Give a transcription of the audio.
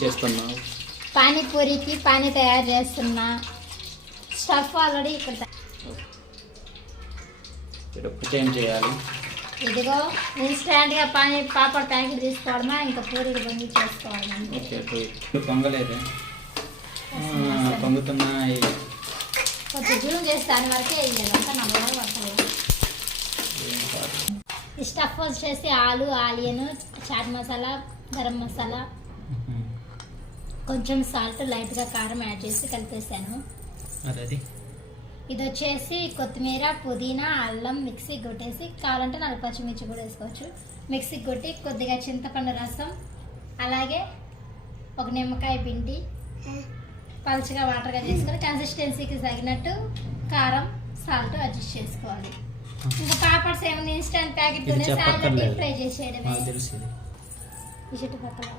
చేస్తున్నావు? పానీపూరికి పానీ తయారు చేస్తున్నా. స్టఫ్ ఆల్రెడీ ఇక్కడ. ఏం చేయాలి? ఇదిగో ఇన్స్టాంట్గా పాపడ్ ప్యాకెట్ తీసుకోవడమా, ఇంకా పూరీలు బండి చేసుకోవడమా. ఓకే, పొంగలేదే? పొంగుతున్నాయి. కొంచెం జూమ్ చేసి దాని వరకే వేయలేదు, అంతా నా వల్ల పడతలేదు. ఈ స్టఫ్ వచ్చేసి ఆలు, ఆలియన్, చాట్ మసాలా, గరం మసాలా, కొంచెం సాల్ట్, లైట్గా కారం యాడ్ చేసి కలిపేసాను. ఇది వచ్చేసి కొత్తిమీర, పుదీనా, అల్లం మిక్సీ కొట్టేసి, కావాలంటే 4 పచ్చిమిర్చి కూడా వేసుకోవచ్చు. మిక్సీ కొట్టి కొద్దిగా చింతపండు రసం, అలాగే ఒక నిమ్మకాయ పిండి పలుచగా వాటర్గా చేసుకొని కన్సిస్టెన్సీకి తగినట్టు కారం, సాల్ట్ అడ్జస్ట్ చేసుకోవాలి. ఇంకా పాపడ్స్ ఏమైనా ఇన్స్టెంట్ ప్యాకెట్ డీప్ ఫ్రై చేసేయడమే. ఈ చుట్టుపక్కల